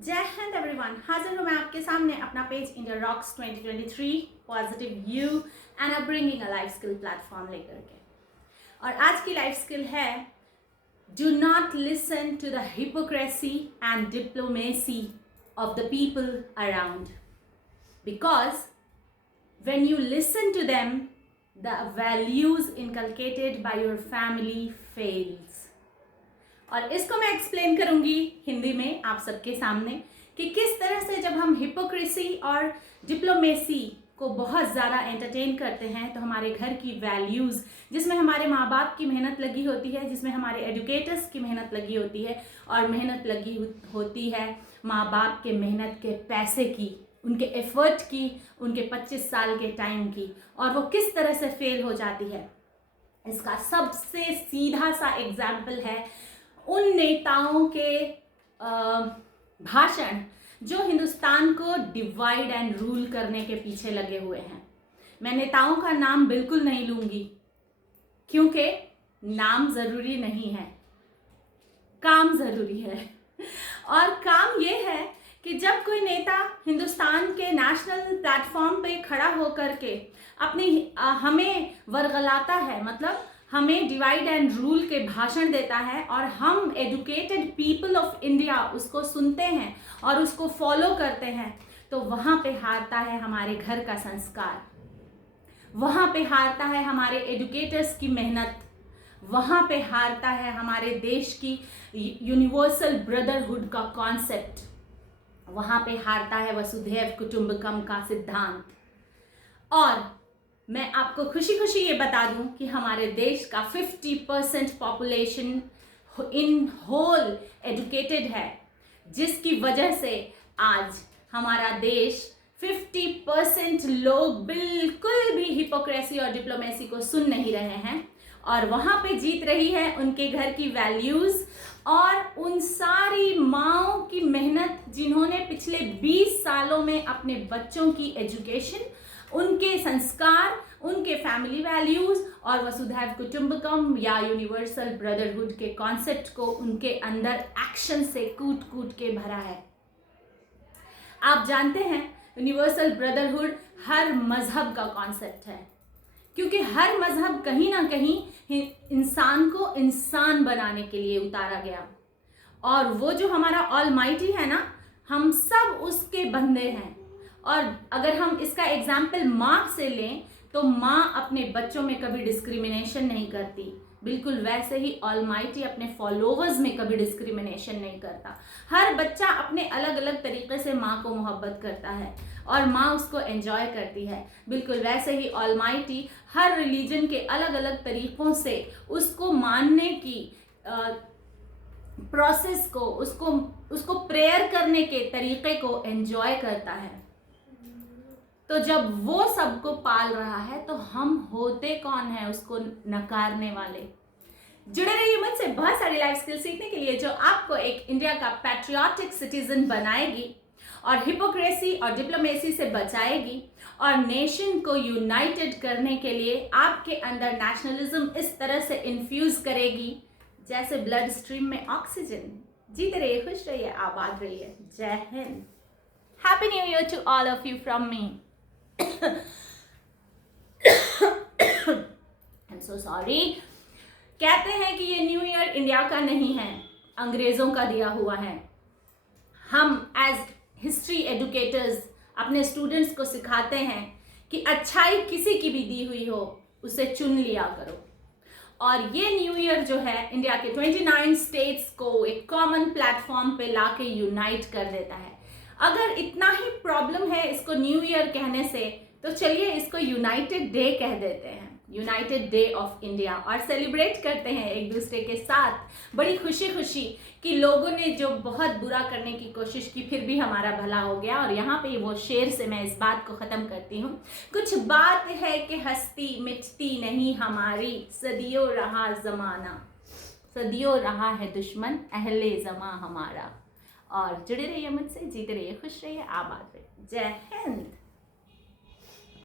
जय हिंद एवरीवन, हाजिर हूँ मैं आपके सामने अपना page India rocks 2023 positive you and upbringing a life skill platform लेकर के। और आज की लाइफ स्किल है do not listen to the hypocrisy and diplomacy of the people around, because when you listen to them the values inculcated by your family fails। और इसको मैं explain करूंगी हिंदी में आप सबके सामने कि किस तरह से जब हम हिपोक्रेसी और डिप्लोमेसी को बहुत ज़्यादा एंटरटेन करते हैं तो हमारे घर की वैल्यूज़, जिसमें हमारे माँ बाप की मेहनत लगी होती है, जिसमें हमारे एजुकेटर्स की मेहनत लगी होती है और मेहनत लगी होती है माँ बाप के मेहनत के पैसे की, उनके एफर्ट की, उनके 25 साल के टाइम की, और वो किस तरह से फेल हो जाती है। इसका सबसे सीधा सा एग्जाम्पल है उन नेताओं के भाषण जो हिंदुस्तान को डिवाइड एंड रूल करने के पीछे लगे हुए हैं। मैं नेताओं का नाम बिल्कुल नहीं लूँगी क्योंकि नाम ज़रूरी नहीं है, काम ज़रूरी है। और काम ये है कि जब कोई नेता हिंदुस्तान के नेशनल प्लेटफॉर्म पे खड़ा होकर के अपनी हमें वर्गलाता है, मतलब हमें डिवाइड एंड रूल के भाषण देता है और हम एजुकेटेड पीपल ऑफ इंडिया उसको सुनते हैं और उसको फॉलो करते हैं, तो वहाँ पे हारता है हमारे घर का संस्कार, वहाँ पे हारता है हमारे एजुकेटर्स की मेहनत, वहाँ पे हारता है हमारे देश की यूनिवर्सल ब्रदरहुड का कॉन्सेप्ट, वहाँ पे हारता है वसुधैव कुटुंबकम का सिद्धांत। और मैं आपको खुशी खुशी ये बता दूं कि हमारे देश का 50% पॉपुलेशन इन होल एजुकेटेड है, जिसकी वजह से आज हमारा देश 50% लोग बिल्कुल भी हिपोक्रेसी और डिप्लोमेसी को सुन नहीं रहे हैं और वहाँ पे जीत रही है उनके घर की वैल्यूज़ और उन सारी माँओं की मेहनत जिन्होंने पिछले 20 सालों में अपने बच्चों की एजुकेशन, उनके संस्कार, उनके फैमिली वैल्यूज़ और वसुधैव कुटुंबकम या यूनिवर्सल ब्रदरहुड के कॉन्सेप्ट को उनके अंदर एक्शन से कूट कूट के भरा है। आप जानते हैं यूनिवर्सल ब्रदरहुड हर मजहब का कॉन्सेप्ट है, क्योंकि हर मजहब कहीं ना कहीं इंसान को इंसान बनाने के लिए उतारा गया। और वो जो हमारा ऑलमाइटी है ना, हम सब उसके बंदे हैं। और अगर हम इसका एग्जाम्पल माँ से लें तो माँ अपने बच्चों में कभी डिस्क्रिमिनेशन नहीं करती, बिल्कुल वैसे ही ऑलमाइटी अपने फॉलोवर्स में कभी डिस्क्रिमिनेशन नहीं करता। हर बच्चा अपने अलग अलग तरीके से माँ को मोहब्बत करता है और माँ उसको एंजॉय करती है। बिल्कुल वैसे ही ऑलमाइटी हर रिलीजन के अलग अलग तरीक़ों से उसको मानने की प्रोसेस को, उसको प्रेयर करने के तरीक़े को एंजॉय करता है। तो जब वो सबको पाल रहा है तो हम होते कौन हैं उसको नकारने वाले। जुड़े रहिए मुझसे बहुत सारी लाइफ स्किल सीखने के लिए जो आपको एक इंडिया का पैट्रियाटिक सिटीजन बनाएगी और हिपोक्रेसी और डिप्लोमेसी से बचाएगी और नेशन को यूनाइटेड करने के लिए आपके अंदर नेशनलिज्म इस तरह से इन्फ्यूज करेगी जैसे ब्लड स्ट्रीम में ऑक्सीजन। जीते रहिए, खुश रहिए, आबाद रहिए। जय हिंद। Happy new year to all of you from me. I'm so sorry। कहते हैं कि ये न्यू ईयर इंडिया का नहीं है, अंग्रेजों का दिया हुआ है। हम एज हिस्ट्री एजुकेटर्स अपने स्टूडेंट्स को सिखाते हैं कि अच्छाई किसी की भी दी हुई हो उसे चुन लिया करो। और ये न्यू ईयर जो है इंडिया के 29 स्टेट्स को एक कॉमन प्लेटफॉर्म पे लाके यूनाइट कर देता है। अगर इतना ही प्रॉब्लम है इसको न्यू ईयर कहने से, तो चलिए इसको यूनाइटेड डे कह देते हैं, यूनाइटेड डे ऑफ इंडिया, और सेलिब्रेट करते हैं एक दूसरे के साथ बड़ी खुशी खुशी कि लोगों ने जो बहुत बुरा करने की कोशिश की फिर भी हमारा भला हो गया। और यहाँ पे वो शेर से मैं इस बात को ख़त्म करती हूँ। कुछ बात है कि हस्ती मिटती नहीं हमारी, सदियों रहा ज़माना, सदियों रहा है दुश्मन अहले ज़मा हमारा। और जुड़े रहिए मुझसे, जीते रहिए, खुश रहिए, आबाद रहिए। जय हिंद।